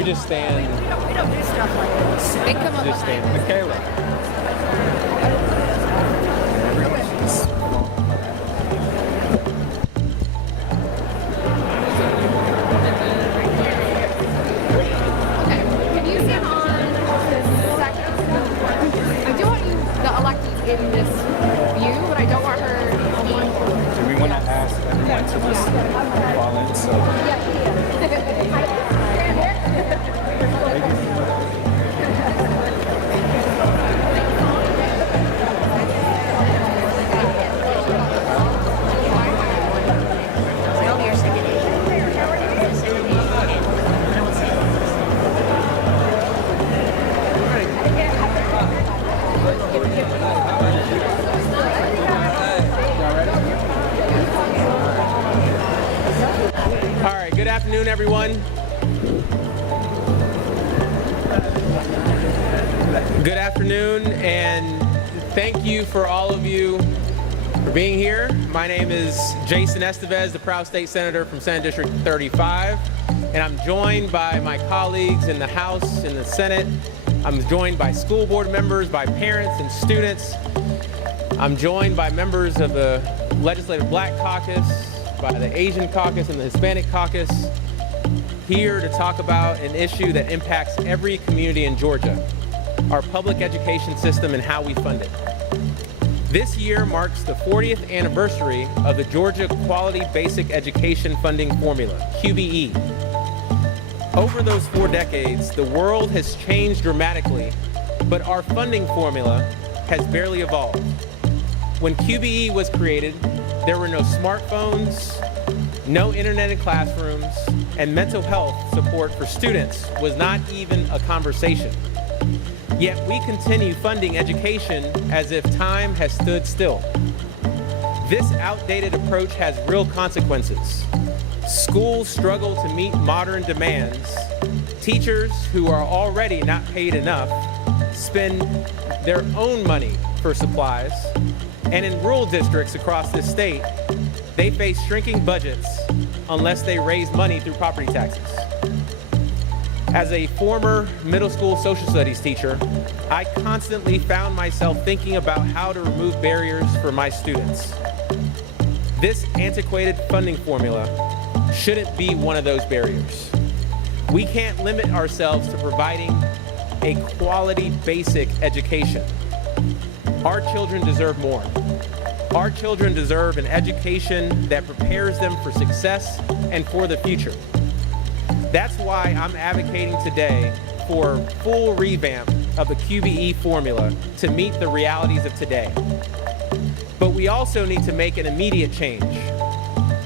We just stand. We don't do stuff like this. They come up Just behind. stand. Michaela. Can you stand on the second? I do want you, the electees, in this view, but I don't want her. Do we want to ask everyone to just fall in? So. All right, good afternoon, everyone. Good afternoon, and thank you for all of you for being here. My name is Jason Estevez, the proud state senator from Senate District 35, and I'm joined by my colleagues in the House and the Senate. I'm joined by school board members, by parents and students. I'm joined by members of the legislative Black Caucus, by the Asian Caucus and the Hispanic Caucus, here to talk about an issue that impacts every community in Georgia, our public education system and how we fund it. This year marks the 40th anniversary of the Georgia Quality Basic Education Funding Formula, QBE. Over those 4 decades, the world has changed dramatically, but our funding formula has barely evolved. When QBE was created, there were no smartphones, no internet in classrooms, and mental health support for students was not even a conversation. Yet we continue funding education as if time has stood still. This outdated approach has real consequences. Schools struggle to meet modern demands. Teachers who are already not paid enough spend their own money for supplies. And in rural districts across this state, they face shrinking budgets unless they raise money through property taxes. As a former middle school social studies teacher, I constantly found myself thinking about how to remove barriers for my students. This antiquated funding formula shouldn't be one of those barriers. We can't limit ourselves to providing a quality basic education. Our children deserve more. Our children deserve an education that prepares them for success and for the future. That's why I'm advocating today for a full revamp of the QBE formula to meet the realities of today. But we also need to make an immediate change.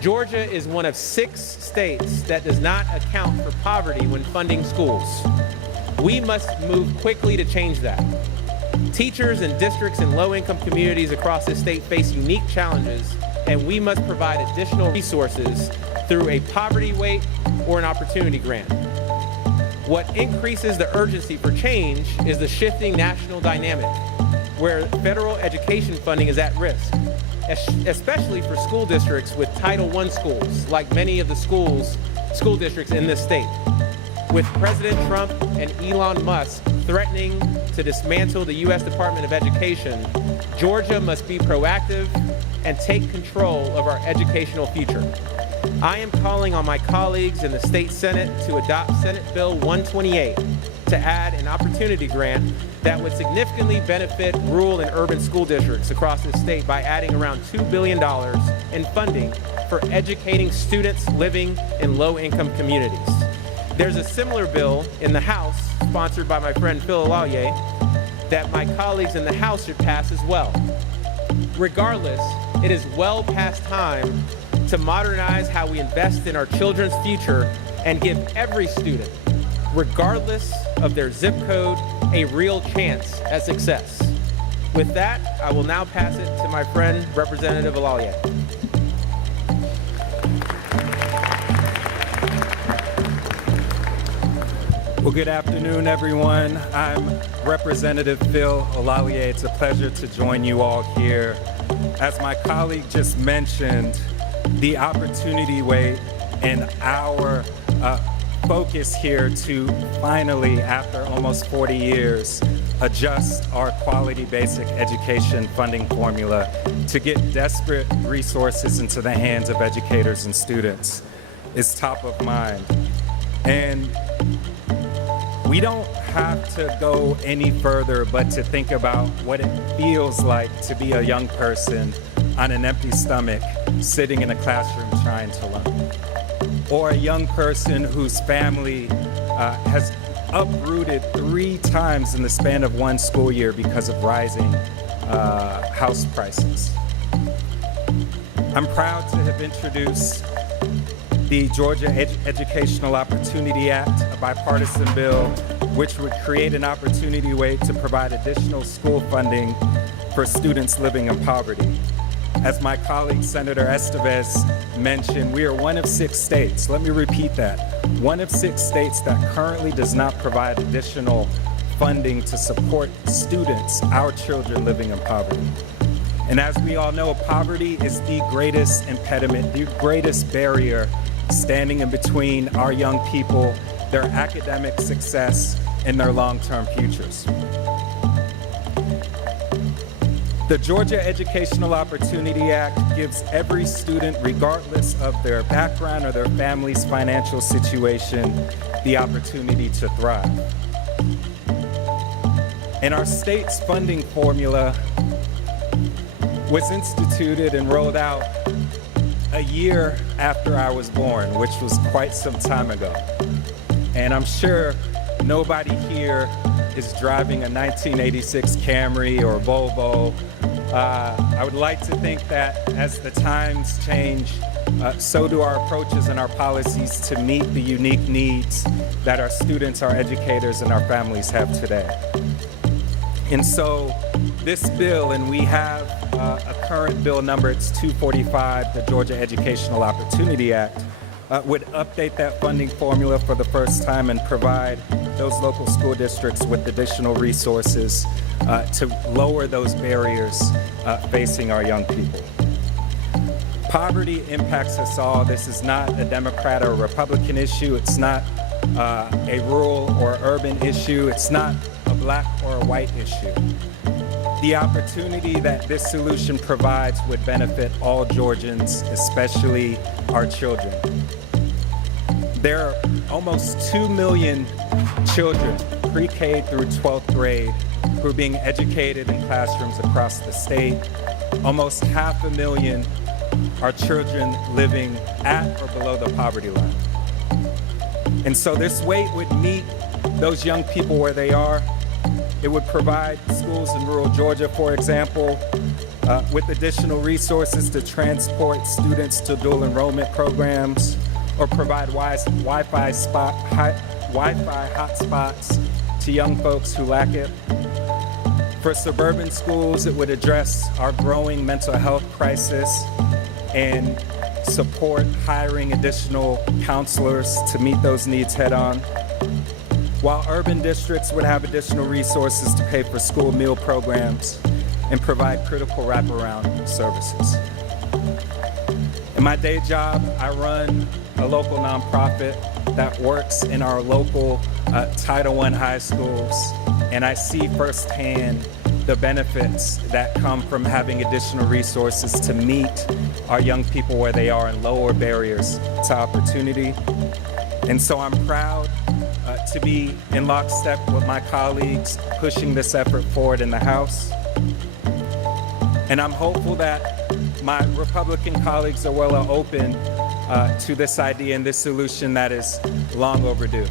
Georgia is one of 6 states that does not account for poverty when funding schools. We must move quickly to change that. Teachers and districts in low-income communities across this state face unique challenges, and we must provide additional resources through a poverty weight or an opportunity grant. What increases the urgency for change is the shifting national dynamic, where federal education funding is at risk, especially for school districts with Title I schools, like many of the school districts in this state. With President Trump and Elon Musk threatening to dismantle the U.S. Department of Education, Georgia must be proactive and take control of our educational future. I am calling on my colleagues in the state Senate to adopt Senate Bill 128 to add an opportunity grant that would significantly benefit rural and urban school districts across the state by adding around $2 billion in funding for educating students living in low-income communities. There's a similar bill in the House, sponsored by my friend Phil Lallier, that my colleagues in the House should pass as well. Regardless, it is well past time to modernize how we invest in our children's future and give every student, regardless of their zip code, a real chance at success. With that, I will now pass it to my friend, Representative Lallier. Well, good afternoon, everyone. I'm Representative Phil Lallier. It's a pleasure to join you all here. As my colleague just mentioned, the opportunity weight in our focus here to finally, after almost 40 years, adjust our quality basic education funding formula to get desperate resources into the hands of educators and students is top of mind. And we don't have to go any further but to think about what it feels like to be a young person on an empty stomach sitting in a classroom trying to learn. Or a young person whose family has uprooted 3 times in the span of 1 school year because of rising house prices. I'm proud to have introduced the Georgia Educational Opportunity Act, a bipartisan bill which would create an opportunity way to provide additional school funding for students living in poverty. As my colleague Senator Estevez mentioned, we are one of 6 states, let me repeat that, one of 6 states that currently does not provide additional funding to support students, our children living in poverty. And as we all know, poverty is the greatest impediment, the greatest barrier standing in between our young people, their academic success, and their long-term futures. The Georgia Educational Opportunity Act gives every student, regardless of their background or their family's financial situation, the opportunity to thrive. And our state's funding formula was instituted and rolled out a year after I was born, which was quite some time ago. And I'm sure nobody here is driving a 1986 Camry or Volvo. I would like to think that as the times change, so do our approaches and our policies to meet the unique needs that our students, our educators, and our families have today. And so this bill, and we have a current bill number, it's 245, the Georgia Educational Opportunity Act, would update that funding formula for the first time and provide those local school districts with additional resources to lower those barriers facing our young people. Poverty impacts us all. This is not a Democrat or a Republican issue. It's not a rural or urban issue. It's not a black or a white issue. The opportunity that this solution provides would benefit all Georgians, especially our children. There are almost 2 million children, pre-K through 12th grade, who are being educated in classrooms across the state. Almost 500,000 are children living at or below the poverty line. And so this weight would meet those young people where they are. It would provide schools in rural Georgia, for example, with additional resources to transport students to dual enrollment programs, or provide Wi-Fi hotspots to young folks who lack it. For suburban schools, it would address our growing mental health crisis and support hiring additional counselors to meet those needs head on. While urban districts would have additional resources to pay for school meal programs and provide critical wraparound services. In my day job, I run a local nonprofit that works in our local Title I high schools, and I see firsthand the benefits that come from having additional resources to meet our young people where they are and lower barriers to opportunity. And so I'm proud to be in lockstep with my colleagues pushing this effort forward in the House. And I'm hopeful that my Republican colleagues are well open to this idea and this solution that is long overdue.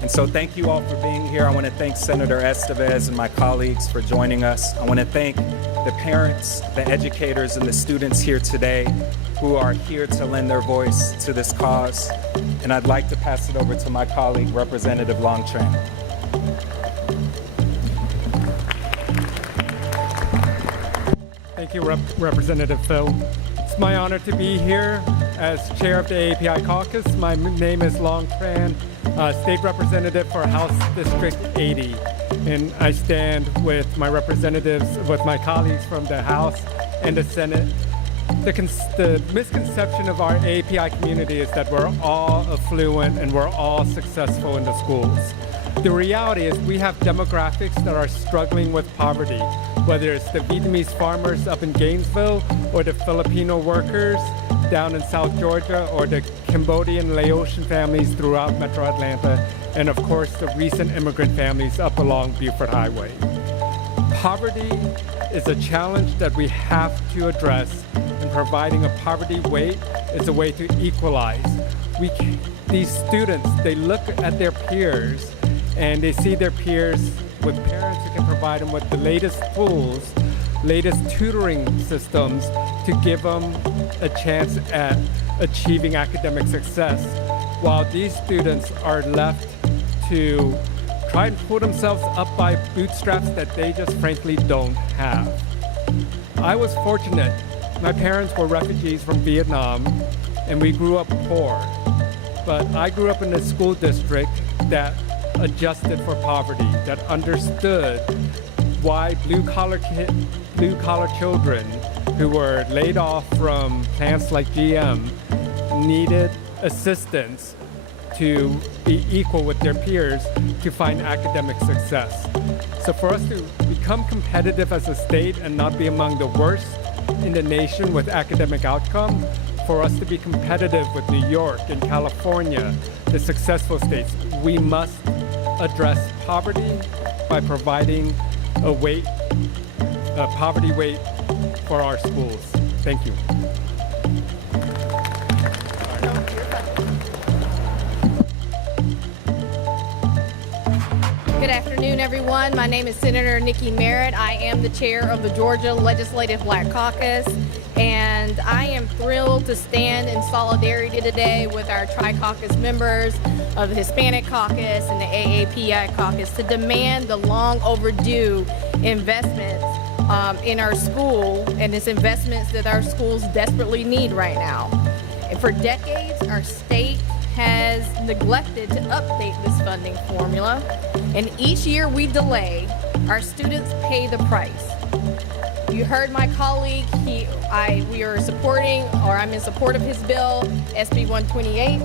And so thank you all for being here. I want to thank Senator Estevez and my colleagues for joining us. I want to thank the parents, the educators, and the students here today who are here to lend their voice to this cause. And I'd like to pass it over to my colleague, Representative Longtran. Thank you, Representative Phil. It's my honor to be here as chair of the API caucus. My name is Long Tran, state representative for House District 80. And I stand with my representatives, with my colleagues from the House and the Senate The misconception of our API community is that we're all affluent and we're all successful in the schools. The reality is we have demographics that are struggling with poverty, whether it's the Vietnamese farmers up in Gainesville or the Filipino workers down in South Georgia or the Cambodian Laotian families throughout Metro Atlanta, and of course the recent immigrant families up along Buford Highway. Poverty is a challenge that we have to address, and providing a poverty weight is a way to equalize. These students, they look at their peers and they see their peers with parents who can provide them with the latest tools, latest tutoring systems to give them a chance at achieving academic success, while these students are left to try and pull themselves up by bootstraps that they just frankly don't have. I was fortunate. My parents were refugees from Vietnam, and we grew up poor. But I grew up in a school district that adjusted for poverty, that understood why blue-collar children who were laid off from plants like GM needed assistance to be equal with their peers to find academic success. So for us to become competitive as a state and not be among the worst in the nation with academic outcome, for us to be competitive with New York and California, the successful states, we must address poverty by providing a poverty weight for our schools. Thank you. Good afternoon, everyone. My name is Senator Nikki Merritt. I am the chair of the Georgia Legislative Black Caucus, and I am thrilled to stand in solidarity today with our Tri-Caucus members of the Hispanic Caucus and the AAPI Caucus to demand the long overdue investments in our school, and it's investments that our schools desperately need right now. And for decades, our state has neglected to update this funding formula, and each year we delay, our students pay the price. You heard my colleague, we are supporting, or I'm in support of his bill, SB 128,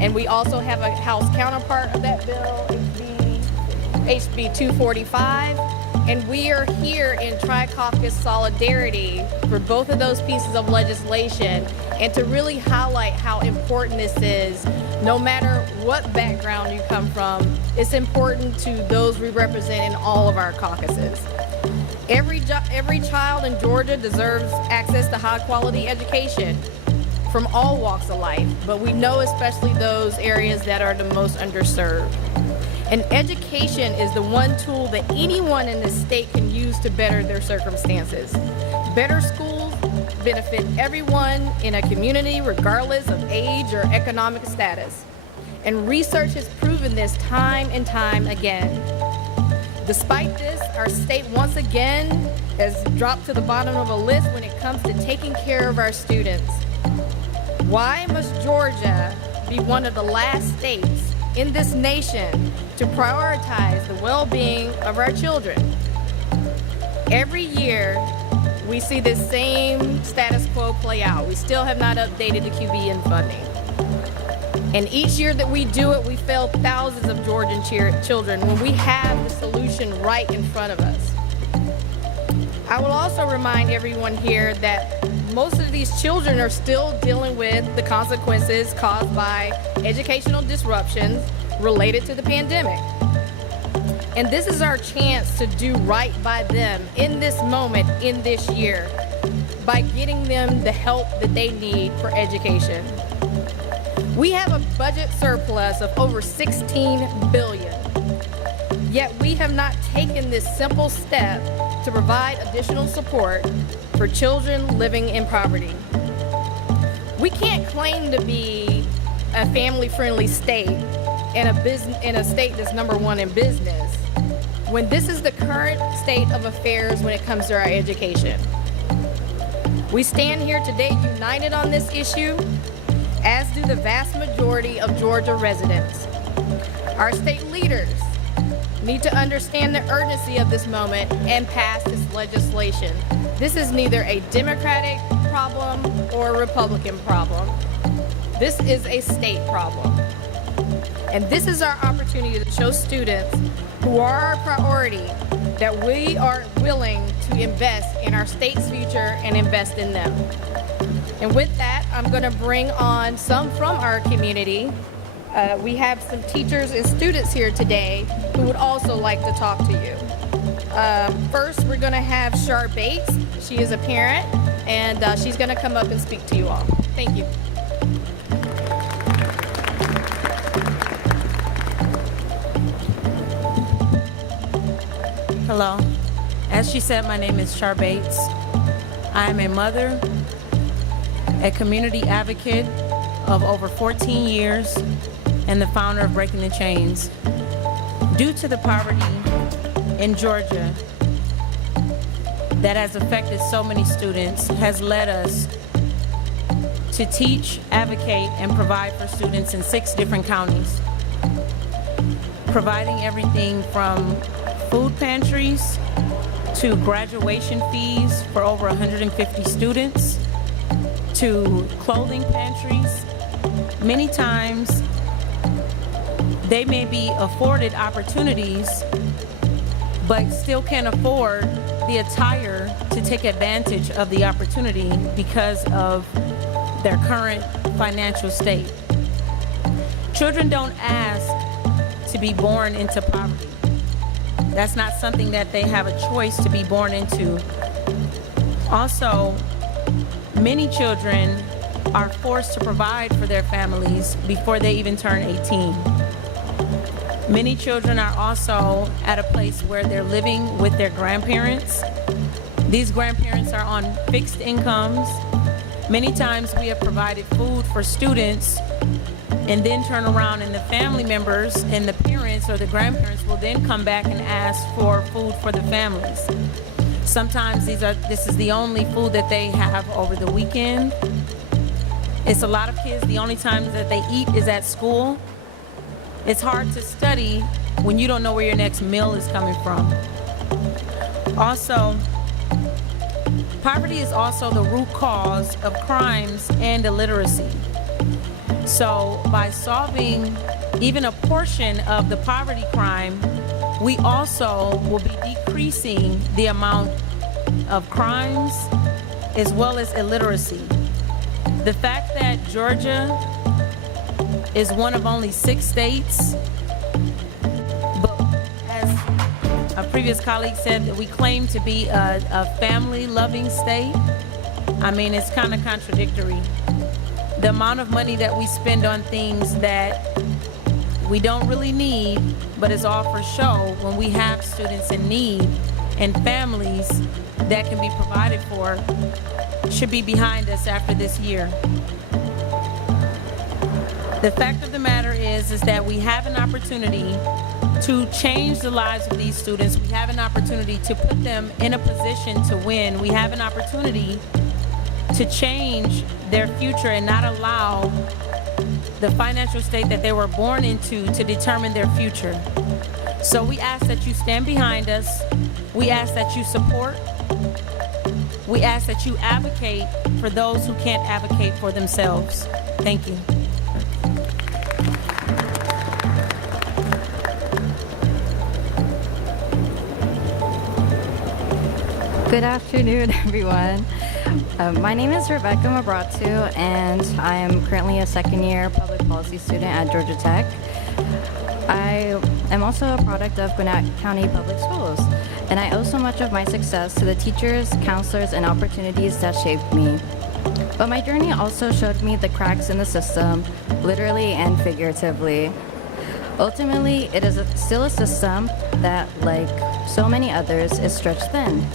and we also have a House counterpart of that bill, HB 245, and we are here in Tri-Caucus solidarity for both of those pieces of legislation, and to really highlight how important this is. No matter what background you come from, it's important to those we represent in all of our caucuses. Every child in Georgia deserves access to high-quality education from all walks of life, but we know especially those areas that are the most underserved. And education is the one tool that anyone in this state can use to better their circumstances. Better schools benefit everyone in a community regardless of age or economic status. And research has proven this time and time again. Despite this, our state once again has dropped to the bottom of a list when it comes to taking care of our students. Why must Georgia be one of the last states in this nation to prioritize the well-being of our children? Every year, we see this same status quo play out. We still have not updated the QBN funding. And each year that we do it, we fail thousands of Georgian children when we have the solution right in front of us. I will also remind everyone here that most of these children are still dealing with the consequences caused by educational disruptions related to the pandemic. And this is our chance to do right by them in this moment, in this year, by getting them the help that they need for education. We have a budget surplus of over $16 billion, yet we have not taken this simple step to provide additional support for children living in poverty. We can't claim to be a family-friendly state and a state that's #1 in business when this is the current state of affairs when it comes to our education. We stand here today united on this issue, as do the vast majority of Georgia residents. Our state leaders need to understand the urgency of this moment and pass this legislation. This is neither a Democratic problem or a Republican problem. This is a state problem. And this is our opportunity to show students who are our priority that we are willing to invest in our state's future and invest in them. And with that, I'm going to bring on some from our community. We have some teachers and students here today who would also like to talk to you. First, we're going to have Shar Bates. She is a parent, and she's going to come up and speak to you all. Thank you. Hello. As she said, my name is Shar Bates. I am a mother, a community advocate of over 14 years, and the founder of Breaking the Chains. Due to the poverty in Georgia that has affected so many students, has led us to teach, advocate, and provide for students in 6 different counties, providing everything from food pantries to graduation fees for over 150 students, to clothing pantries. Many times, they may be afforded opportunities, but still can't afford the attire to take advantage of the opportunity because of their current financial state. Children don't ask to be born into poverty. That's not something that they have a choice to be born into. Also, many children are forced to provide for their families before they even turn 18. Many children are also at a place where they're living with their grandparents. These grandparents are on fixed incomes. Many times we have provided food for students and then turn around and the family members and the parents or the grandparents will then come back and ask for food for the families. Sometimes this is the only food that they have over the weekend. It's a lot of kids, the only time that they eat is at school. It's hard to study when you don't know where your next meal is coming from. Also, poverty is also the root cause of crimes and illiteracy. So by solving even a portion of the poverty crime, we also will be decreasing the amount of crimes as well as illiteracy. The fact that Georgia is one of only 6 states, but as a previous colleague said, that we claim to be a family-loving state, I mean, it's kind of contradictory. The amount of money that we spend on things that we don't really need, but is all for show when we have students in need and families that can be provided for, should be behind us after this year. The fact of the matter is that we have an opportunity to change the lives of these students. We have an opportunity to put them in a position to win. We have an opportunity to change their future and not allow the financial state that they were born into to determine their future. So we ask that you stand behind us. We ask that you support. We ask that you advocate for those who can't advocate for themselves. Thank you. Good afternoon, everyone. My name is Rebecca Mabratu, and I am currently a second-year public policy student at Georgia Tech. I am also a product of Gwinnett County Public Schools, and I owe so much of my success to the teachers, counselors, and opportunities that shaped me. But my journey also showed me the cracks in the system, literally and figuratively. Ultimately, it is still a system that, like so many others, is stretched thin.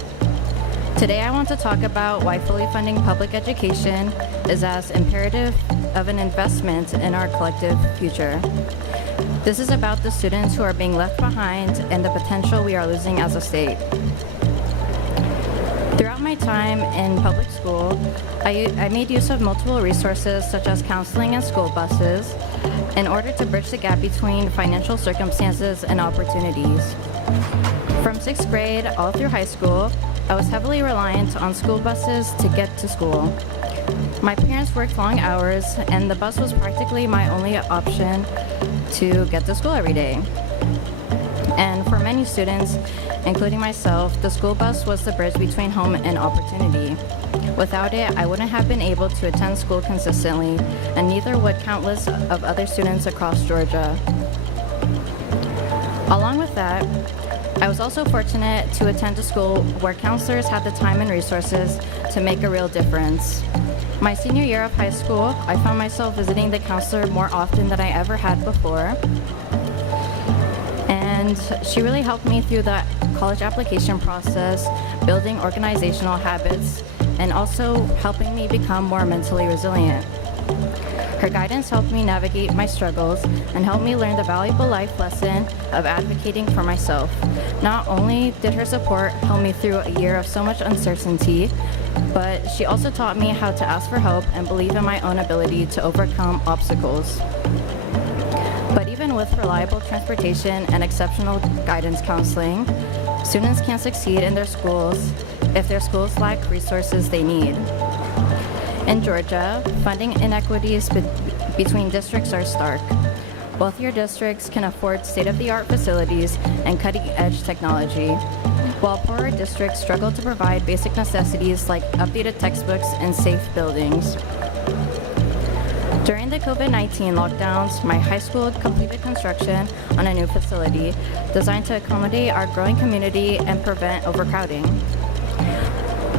Today I want to talk about why fully funding public education is as imperative of an investment in our collective future. This is about the students who are being left behind and the potential we are losing as a state. Throughout my time in public school, I made use of multiple resources such as counseling and school buses in order to bridge the gap between financial circumstances and opportunities. From 6th grade all through high school, I was heavily reliant on school buses to get to school. My parents worked long hours, and the bus was practically my only option to get to school every day. And for many students, including myself, the school bus was the bridge between home and opportunity. Without it, I wouldn't have been able to attend school consistently, and neither would countless of other students across Georgia. Along with that, I was also fortunate to attend a school where counselors had the time and resources to make a real difference. My senior year of high school, I found myself visiting the counselor more often than I ever had before. And she really helped me through the college application process, building organizational habits, and also helping me become more mentally resilient. Her guidance helped me navigate my struggles and helped me learn the valuable life lesson of advocating for myself. Not only did her support help me through a year of so much uncertainty, but she also taught me how to ask for help and believe in my own ability to overcome obstacles. But even with reliable transportation and exceptional guidance counseling, students can't succeed in their schools if their schools lack resources they need. In Georgia, funding inequities between districts are stark. Wealthier districts can afford state-of-the-art facilities and cutting-edge technology, while poorer districts struggle to provide basic necessities like updated textbooks and safe buildings. During the COVID-19 lockdowns, my high school completed construction on a new facility designed to accommodate our growing community and prevent overcrowding.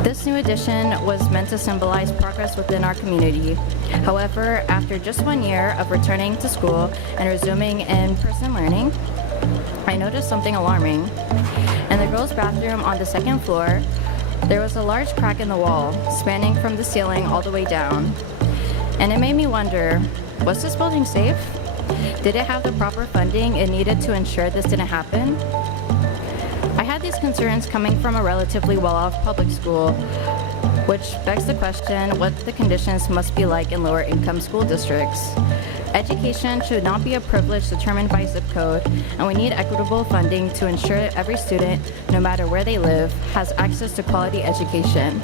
This new addition was meant to symbolize progress within our community. However, after just 1 year of returning to school and resuming in-person learning, I noticed something alarming. In the girls' bathroom on the second floor, there was a large crack in the wall, spanning from the ceiling all the way down. And it made me wonder, was this building safe? Did it have the proper funding it needed to ensure this didn't happen? I had these concerns coming from a relatively well-off public school, which begs the question what the conditions must be like in lower-income school districts. Education should not be a privilege determined by zip code, and we need equitable funding to ensure every student, no matter where they live, has access to quality education.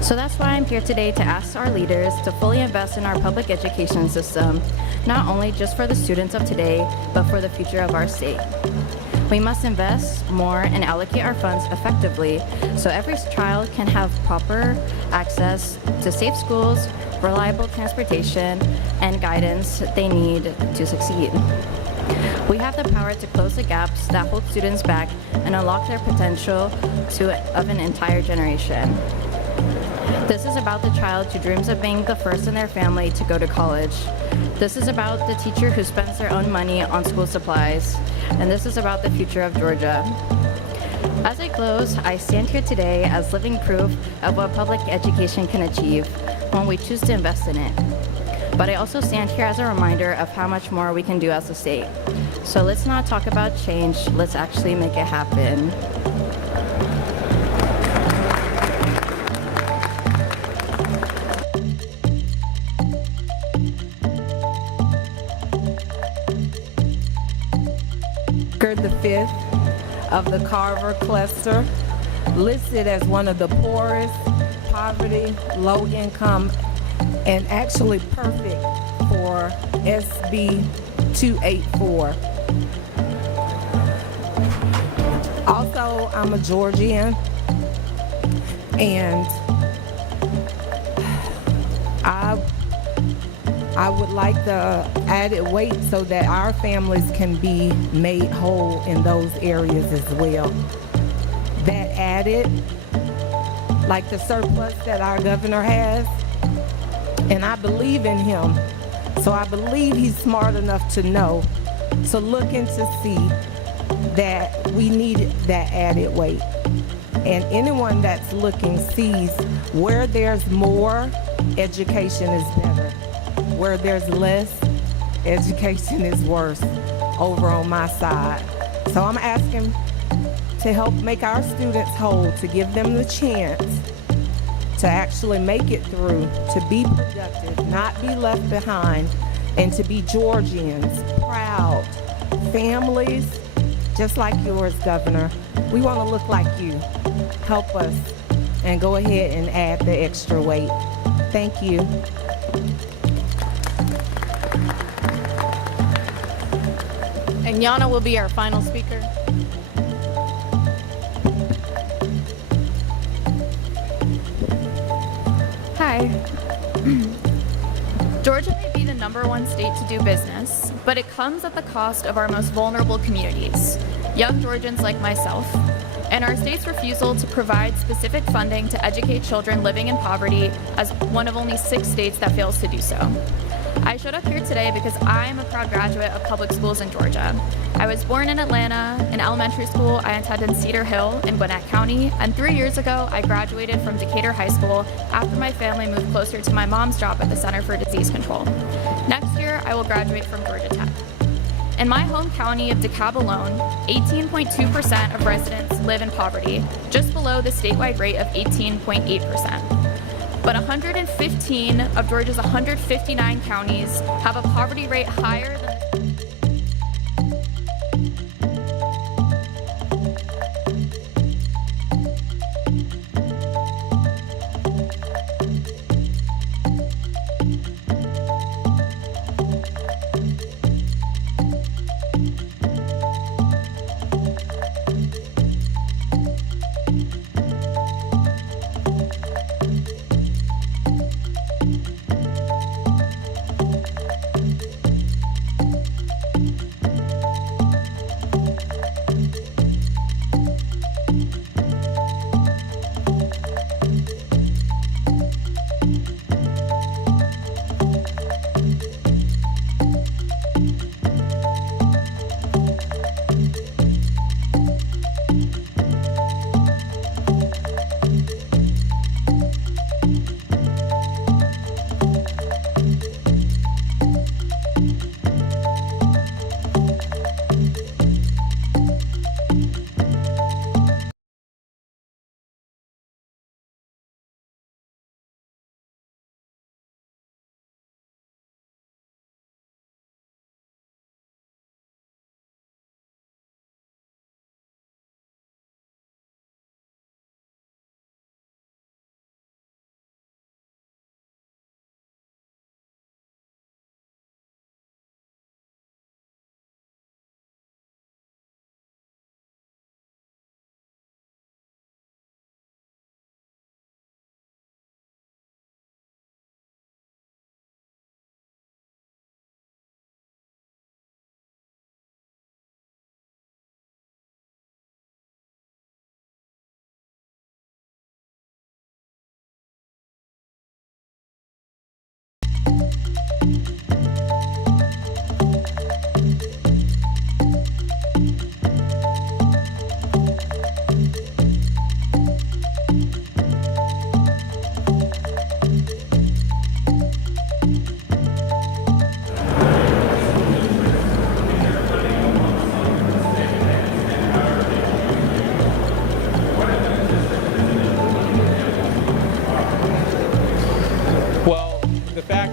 So that's why I'm here today to ask our leaders to fully invest in our public education system, not only just for the students of today, but for the future of our state. We must invest more and allocate our funds effectively so every child can have proper access to safe schools, reliable transportation, and guidance they need to succeed. We have the power to close the gaps that hold students back and unlock their potential of an entire generation. This is about the child who dreams of being the first in their family to go to college. This is about the teacher who spends their own money on school supplies. And this is about the future of Georgia. As I close, I stand here today as living proof of what public education can achieve when we choose to invest in it. But I also stand here as a reminder of how much more we can do as a state. So let's not talk about change, let's actually make it happen. The fifth of the Carver cluster, listed as one of the poorest, poverty, low income, and actually perfect for SB 284. Also, I'm a Georgian, and I would like the added weight so that our families can be made whole in those areas as well. That added, like the surplus that our governor has, and I believe in him. So I believe he's smart enough to know, to look and to see that we need that added weight. And anyone that's looking sees where there's more, education is better. Where there's less, education is worse over on my side. So I'm asking to help make our students whole, to give them the chance to actually make it through, to be productive, not be left behind, and to be Georgians, proud families, just like yours, Governor. We want to look like you. Help us and go ahead and add the extra weight. Thank you. And Yana will be our final speaker. Hi. Georgia may be the #1 state to do business, but it comes at the cost of our most vulnerable communities, young Georgians like myself, and our state's refusal to provide specific funding to educate children living in poverty as one of only 6 states that fails to do so. I showed up here today because I am a proud graduate of public schools in Georgia. I was born in Atlanta. In elementary school, I attended Cedar Hill in Gwinnett County, and 3 years ago, I graduated from Decatur High School after my family moved closer to my mom's job at the Center for Disease Control. Next year, I will graduate from Georgia Tech. In my home county of DeKalb alone, 18.2% of residents live in poverty, just below the statewide rate of 18.8%. But 115 of Georgia's 159 counties have a poverty rate higher than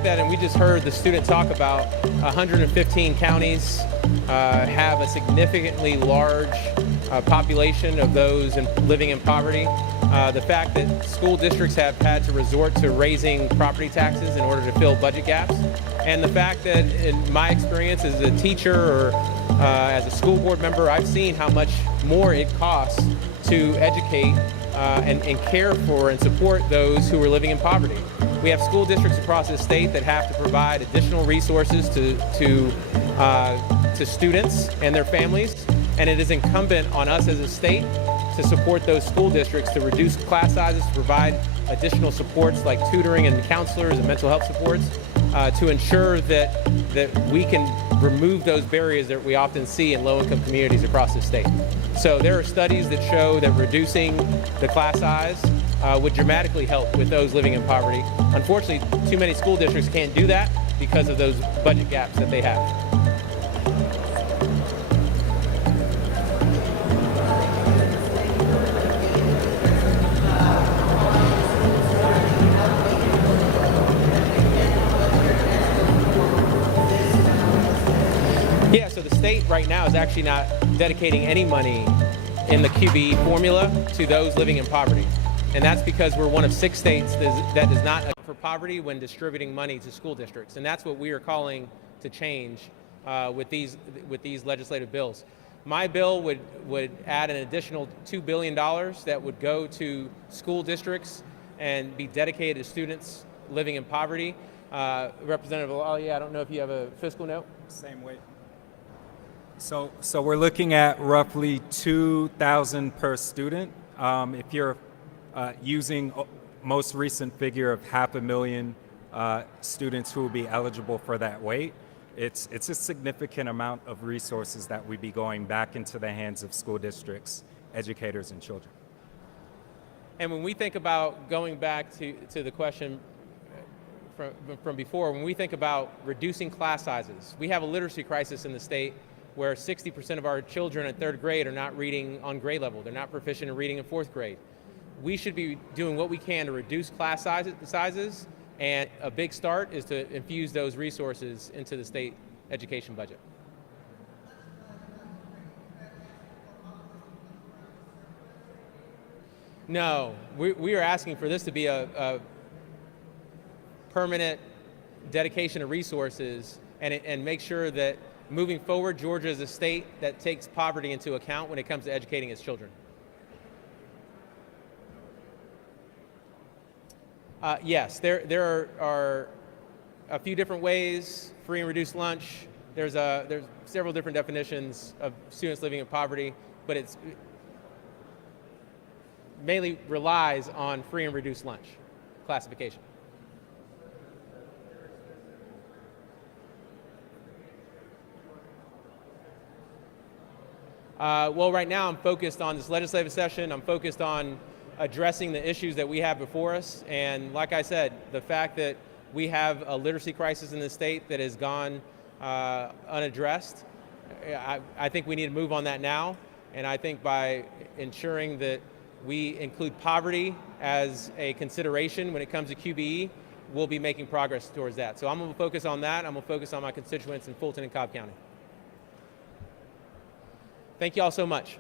And we just heard the student talk about 115 counties have a significantly large population of those living in poverty. The fact that school districts have had to resort to raising property taxes in order to fill budget gaps, and the fact that in my experience as a teacher or as a school board member, I've seen how much more it costs to educate and care for and support those who are living in poverty. We have school districts across the state that have to provide additional resources to students and their families, and it is incumbent on us as a state to support those school districts to reduce class sizes, to provide additional supports like tutoring and counselors and mental health supports to ensure that we can remove those barriers that we often see in low-income communities across the state. So there are studies that show that reducing the class size would dramatically help with those living in poverty. Unfortunately, too many school districts can't do that because of those budget gaps that they have. state right now is actually not dedicating any money in the QBE formula to those living in poverty. And that's because we're one of 6 states that does not account for poverty when distributing money to school districts. And that's what we are calling to change with these legislative bills. My bill would add an additional $2 billion that would go to school districts and be dedicated to students living in poverty. Representative, oh yeah, I don't know if you have a fiscal note? Same way. So we're looking at roughly $2,000 per student. If you're using most recent figure of 500,000 students who will be eligible for that weight, it's a significant amount of resources that would be going back into the hands of school districts, educators, and children. And when we think about going back to the question from before, when we think about reducing class sizes, we have a literacy crisis in the state where 60% of our children in 3rd grade are not reading on grade level. They're not proficient in reading in 4th grade. We should be doing what we can to reduce class sizes, and a big start is to infuse those resources into the state education budget. No, we are asking for this to be a permanent dedication of resources and make sure that moving forward, Georgia is a state that takes poverty into account when it comes to educating its children. Yes, there are a few different ways. Free and reduced lunch. There's several different definitions of students living in poverty, but it's mainly relies on free and reduced lunch classification. Well, right now I'm focused on this legislative session. I'm focused on addressing the issues that we have before us. And like I said, the fact that we have a literacy crisis in the state that has gone unaddressed, I think we need to move on that now. And I think by ensuring that we include poverty as a consideration when it comes to QBE, we'll be making progress towards that. So I'm going to focus on that. I'm going to focus on my constituents in Fulton and Cobb County. Thank you all so much.